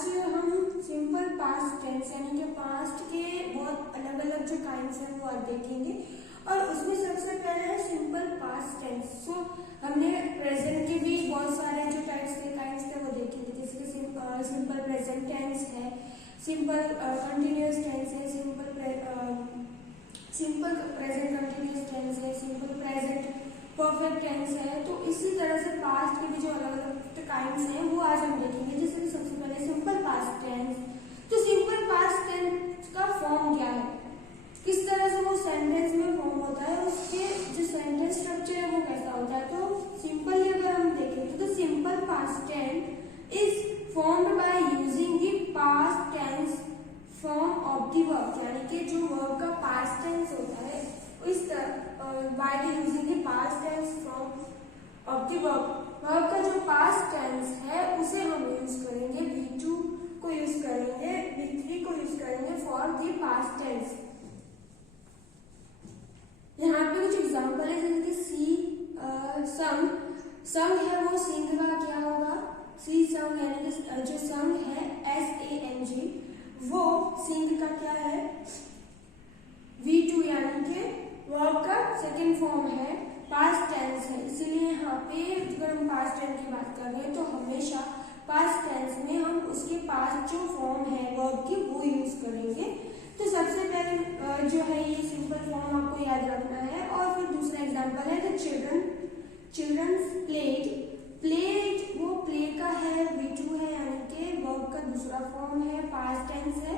आज हम simple past tense यानी कि पास्ट के बहुत अलग अलग जो काइंड्स हैं वो आज देखेंगे। और उसमें सबसे पहले है सिंपल पास्ट टेंस। सो हमने प्रेजेंट के भी बहुत सारे जो टाइप्स के काइंड्स थे वो देखेंगे, जैसे कि सिंपल प्रेजेंट टेंस है, सिंपल कंटिन्यूअस टेंस है, सिंपल प्रेजेंट कंटिन्यूअस टेंस है, सिंपल प्रेजेंट परफेक्ट टेंस है। तो इसी तरह से पास्ट के भी जो अलग अलग काइंड्स हैं वो आज हम देखेंगे। जैसे कि सबसे पहले सिंपल पास्ट टेंस। तो सिंपल पास्ट टेंस का फॉर्म क्या है, किस तरह से वो सेंटेंस में फॉर्म होता है, उसके जो सेंटेंस स्ट्रक्चर है वो कैसा होता है। तो सिंपली अगर हम देखें तो simple past tense is formed by using the past tense form of the verb, यानी कि जो वर्ब का पास्ट टेंस होता है इस तरह by the using the past tense form of the verb. Verb का जो पास्ट टेंस है उसे हम यूज करेंगे, V2 को यूज करेंगे, V3 को यूज करेंगे फॉर द पास्ट टेंस। यहाँ पे कुछ एग्जांपल है, जैसे कि सी संग है, वो सिंग का क्या होगा, सी संग यानी कि जो संग है SANG, वो सिंग का क्या है V2 यानी कि वर्ब का सेकेंड फॉर्म है, पास्ट टेंस है। इसीलिए यहाँ पे अगर हम पास्ट टेंस की बात कर रहे हैं तो हमेशा पास्ट टेंस में हम उसके पास जो फॉर्म है वर्ब की वो यूज करेंगे। तो सबसे पहले जो है ये सिंपल फॉर्म आपको याद रखना है। और फिर दूसरा एग्जांपल है द चिल्ड्रंस प्लेड, वो प्ले का है, V2 है यानी कि वर्ब का दूसरा फॉर्म है, पास्ट टेंस है।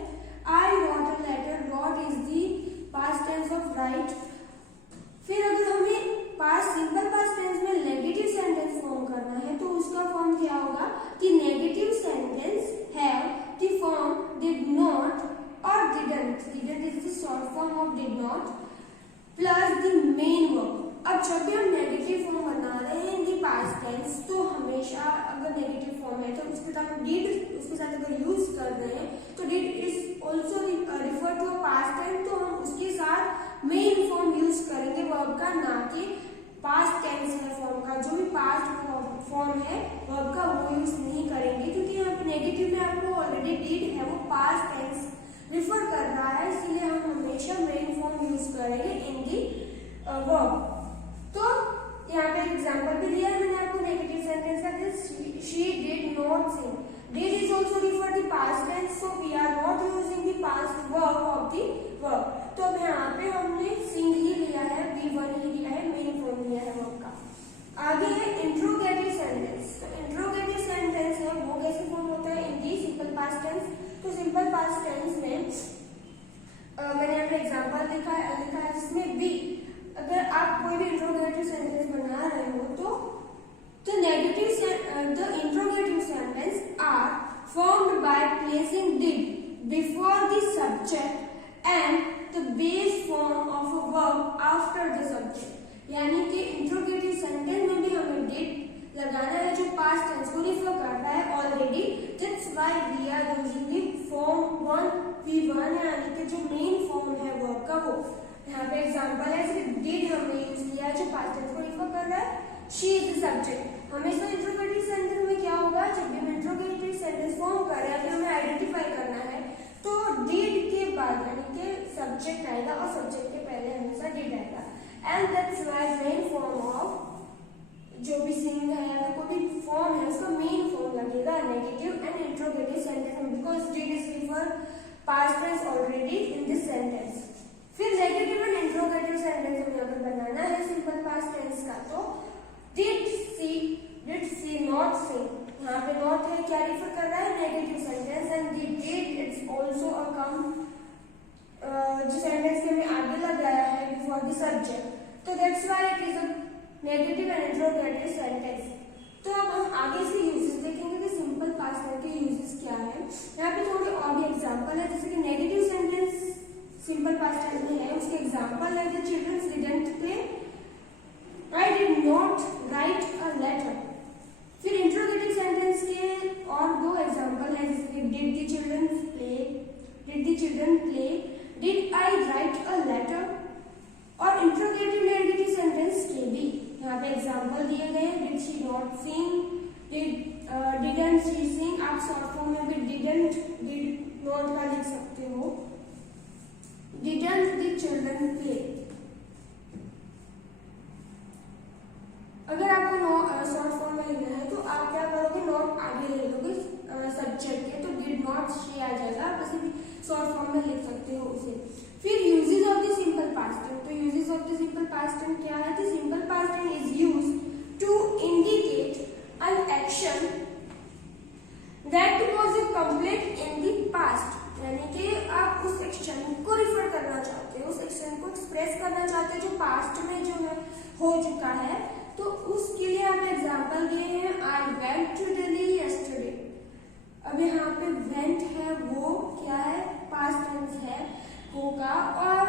I wrote a letter, wrote is the past tense of write. फिर अगर हमें सिंपल पास्ट टेंस में नेगेटिव सेंटेंस फॉर्म करना है तो उसका फॉर्म क्या होगा कि negative sentence have the form did not और didn't is the short form of did not plus the main verb. अब जब भी हम नेगेटिव फॉर्म बना रहे हैं इन द पास्ट टेंस तो हमेशा अगर नेगेटिव फॉर्म है तो उसके साथ डिड उसके साथ अगर यूज कर रहे हैं तो did is also refer to past tense, तो हम उसके साथ मेन फॉर्म यूज करेंगे वर्ब का, ना कि पास्ट टेंस है फॉर्म का। जो भी पास्ट फॉर्म है वर्ब का वो यूज नहीं करेंगे, क्योंकि यहाँ पे नेगेटिव में आपको ऑलरेडी डिड है वो पास्ट टेंस रिफर कर रहा है, इसलिए हम हमेशा मेन फॉर्म यूज करेंगे इन दी वर्ब। तो यहाँ पे एग्जांपल भी दिया है मैंने आपको नेगेटिव सेंटेंस का, she did not sing, did is also refer the past tense, so we are not using the past verb of the verb. तो अब यहाँ पे हमने सिंग ही लिया है, V1 ही लिया है, मेन फॉर्म लिया है वर्ब का। आगे है इंट्रोगेटिव सेंटेंस। तो इंट्रोगेटिव सेंटेंस है वो कैसे फॉर्म होता है in the simple past tense. तो सिंपल पास्ट टेंस में मैंने यहाँ पे एग्जांपल लिखा है जिसमें बी, अगर आप कोई भी इंट्रोगेटिव सेंटेंस बना रहे हो तो the interrogative sentence are formed by placing did before the subject and the base form of a verb after the subject. यानी कि इंट्रोगेटिव सेंटेंस में भी हमें डिड लगाना है जो पास्ट टेंस को रिफर करता है already, that's why we are using the form 1 V1 यानी कि जो मेन फॉर्म है वर्ब का वो। यहाँ पे एग्जांपल है जैसे डिड हमने यूज किया है जो पास्ट टेंस को रिफर कर रहा है, शी इज द सब्जेक्ट। हमेशा इंट्रोगेटिव सेंटेंस में क्या होगा, जब भी हम इंट्रोगेटिव सेंटेंस फॉर्म कर रहे हैं हमें आइडेंटिफाई करना है तो डिड के बाद यानी कि सब्जेक्ट आएगा और सब्जेक्ट के पहले हमेशा डिड आएगा। And that's why main form of जो भी सिंग है या कोई भी फॉर्म है उसका मेन फॉर्म लगेगा नेगेटिव एंड इंट्रोगेटिव सेंटेंस में, because did is refer past tense already in this sentence. फिर नेगेटिव एंड इंट्रोगेटिव सेंटेंस हमें अगर बनाना है सिंपल पास्ट टेंस का तो डिड सी नॉट सिंग, यहाँ पे नॉट है क्या रिफर कर रहा है negative sentence, and did it's also a come जो सेंटेंस के में आगे लगाया है बिफोर द सब्जेक्ट, तो that's why it is a negative and interrogative sentence. तो अब हम आगे से यूजेस देखेंगे कि सिंपल पास्ट टेंस के यूजेस क्या है। यहाँ पे थोड़े और भी एग्जांपल है, जैसे कि negative sentence simple past tense में है उसके एग्जांपल है the childrens didn't play, I did not write a letter. फिर इंट्रोगेटिव सेंटेंस के और दो एग्जांपल है, जैसे कि did the children play, did I write a letter. और इंट्रोगेटिव नेगेटिव सेंटेंस के भी यहाँ पे एग्जांपल दिए गए, did she not sing, didn't she sing. आप शॉर्ट फॉर्म में भी डिडंट किसी भी शॉर्ट फॉर्म में लिख सकते हो उसे। फिर uses of the simple past tense. तो uses of the simple past tense क्या है? The simple past tense is used to indicate an action that was complete in the past. यानी कि आप उस एक्शन को रिफर करना चाहते हो, उस एक्शन को एक्सप्रेस करना चाहते हो जो पास्ट में जो है हो चुका है। तो उसके लिए आप एग्जांपल दिए हैं, I went to Delhi yesterday. अब यहाँ पे वेंट है वो क्या है? पास्ट टेंस है होगा, और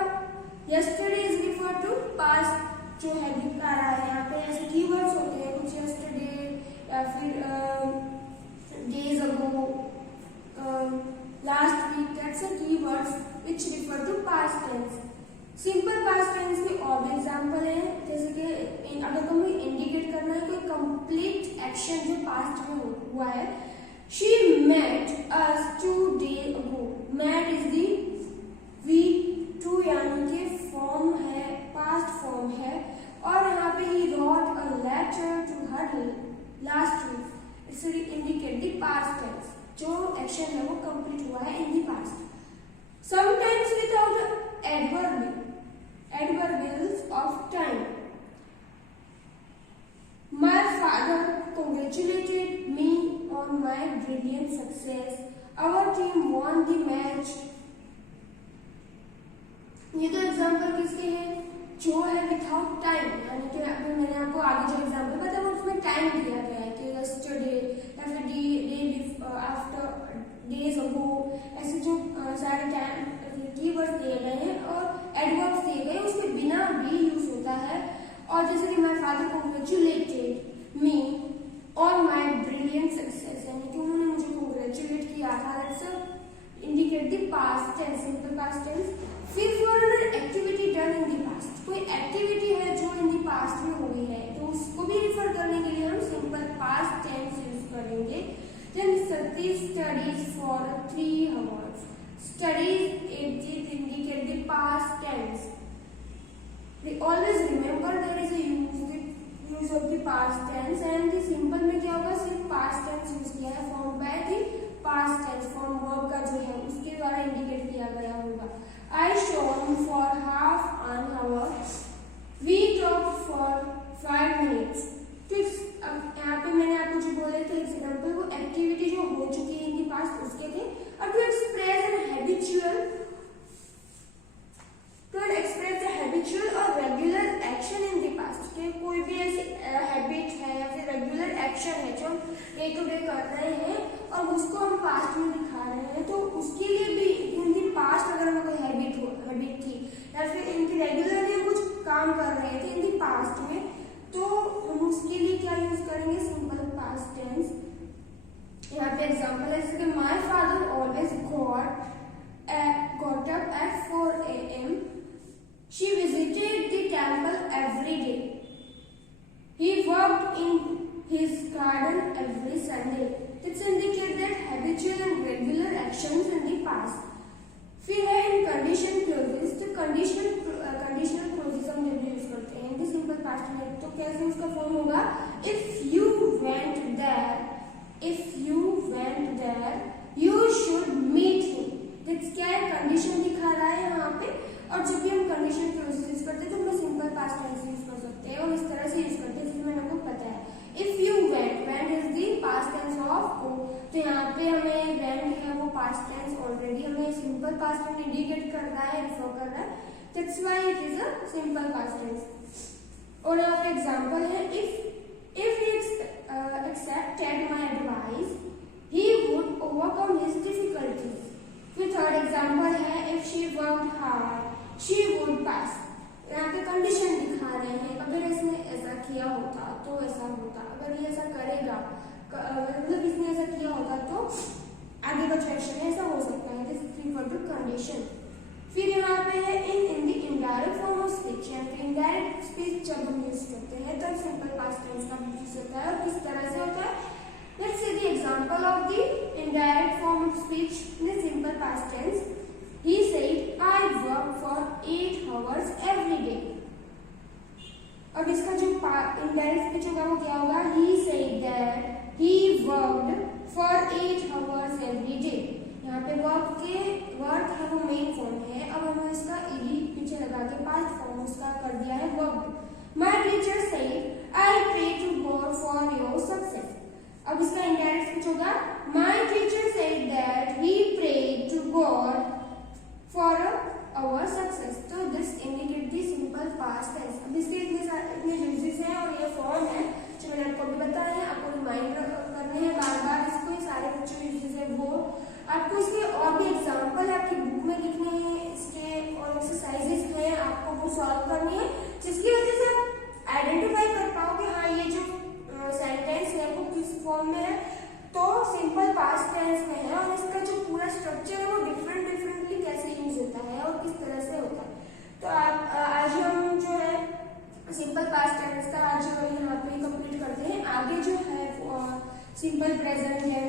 yesterday is refer to past जो है दिखा रहा है। यहाँ पे ऐसे कीवर्ड्स होते हैं कुछ, यस्टरडे या फिर days ago, last week, that's a keywords which refer to past tense. Simple past tense में और भी एग्जाम्पल है, जैसे कि अगर तुम्हें इंडिकेट करना है कोई कंप्लीट एक्शन जो पास्ट में हुआ है। She met us 2 days ago. Met is the V2 यानी कि फॉर्म है, पास्ट फॉर्म है, और यहाँ पे he wrote a letter to her last week. It's indicate the past tense. जो एक्शन है वो कंप्लीट हुआ है in the past. Sometimes without adverbials of time. My father congratulated me on my brilliant success. Our team won the match. ये तो example किसके हैं? जो है विदाउट टाइम, यानी कि अभी मैंने आपको आगे जो एग्जाम्पल बताया वो उसमें टाइम दिया गया है कि यस्टरडे या फिर डे आफ्टर, डेज अगो, ऐसे जो सारे टाइम कीवर्ड्स दिए गए हैं और एडवर्ब्स दिए गए उसके बिना भी यूज होता है। और जैसे कि my father congratulated me on my brilliant success, यानी कि उन्होंने मुझे कांग्रेचुलेट किया था, that's indicate the past tense, simple past tense. फिर for an activity done in the past, कोई एक्टिविटी है जो इन द पास्ट में हुई है तो उसको भी रिफर करने के लिए हम सिंपल पास्ट टेंस यूज करेंगे। Then Satish studies for 3 hours. Studies it indicate the past tense. We always remember there is a use of the past tense, and the simple में क्या होगा? सिर्फ past tense यूज किया है, formed by the past tense, form verb का जो है उसके द्वारा इंडिकेट किया गया होगा। I shone for half an hour. We talked for 5 minutes. तो यहाँ पे मैंने आपको जो बोले थे एग्जाम्पल, वो एक्टिविटी जो हो चुकी है इन दी पास्ट उसके थे। अब टू एक्सप्रेस एन हैबिचुअल और regular action in the past, के कोई भी ऐसी हैबिट है या फिर रेगुलर एक्शन है जो हम डे टू डे कर रहे हैं और उसको हम पास्ट में दिखा रहे हैं, तो उसके लिए भी इन दी पास्ट अगर हमें कोई हैबिट थी या फिर इनकी रेगुलरली कुछ काम कर रहे थे इन दी पास्ट में, तो हम उसके लिए क्या यूज करेंगे? Simple past tense. यहाँ पे एग्जांपल है जैसे कि my father always got up at 4 a.m. She visited the temple every day. He worked in his garden every Sunday. This indicates that habitual and regular actions in the past. फिर है इन condition closes, तो conditional closes हम जब use करते हैं इन simple past में, तो कैसे उसका फॉर्म होगा? If you went there you should meet him. That's क्या है? कंडीशन दिखा रहा है यहाँ पे, और जब भी हम कंडीशन क्लोजेस यूज करते हैं तो हम सिंपल पास्ट टेंस यूज कर सकते हैं और इस तरह से यूज करते हैं जैसे मैंने आपको बताया। If you went is the past tense of go, तो यहाँ पे हमें वेंट है वो पास्ट टेंस ऑलरेडी हमें सिंपल पास्ट टेंस इंडिकेट कर रहा है, रिफर कर रहा है, that's why it is a simple past tense. और यहाँ पे एग्जांपल है if he accepted my advice he would overcome his difficulties. फिर थर्ड एग्जांपल है if she worked hard she would pass. यहाँ पे कंडीशन दिखा रहे हैं, अगर इसने ऐसा किया होता तो ऐसा होता, अगर ये ऐसा करेगा मतलब इसने ऐसा किया होगा तो आगे का जो एक्शन है ऐसा हो सकता है, this is refer to condition. फिर यहाँ पे है in the indirect form of speech, यानी कि इनडायरेक्ट स्पीच जब हम यूज करते हैं तब सिंपल पास्ट टेंस का यूज होता है। और किस तरह से होता है? Let's see the example of the indirect form of speech in simple past tense. He said, I work for 8 hours every day. अब इसका जो indirect speech होगा वो क्या होगा? He said that he worked for 8 hours every day. यहाँ पे work के फॉर्म है। अब हमने इसका ईडी पीछे लगा के पास्ट फॉर्म उसका कर दिया है verb. My teacher said I pray to God for your success. अब इसका इनडायरेक्ट स्पीच होगा my teacher said that we pray to God for our success. तो this indicate the simple past tense. अब इसके इतने यूजेस हैं और ये फॉर्म है जो मैंने आपको अभी बताया है, आपको रिमाइंड करने हैं बार बार इसको। ये सारे जो यूजेस है वो आपको इसके और भी एग्जाम्पल आपकी बुक में लिखने हैं, इसके और एक्सरसाइजेस हैं आपको वो सॉल्व करनी है, जिसकी वजह से आप आइडेंटिफाई कर पाओगे हाँ ये जो सेंटेंस है वो किस फॉर्म में है, तो सिंपल पास्ट टेंस में है और इसका जो पूरा स्ट्रक्चर है वो डिफरेंटली कैसे यूज होता है और किस तरह से होता है। तो आप आज हम जो है सिंपल पास्ट टेंस का आज यहाँ पे कंप्लीट करते हैं। आगे जो है सिंपल प्रेजेंट है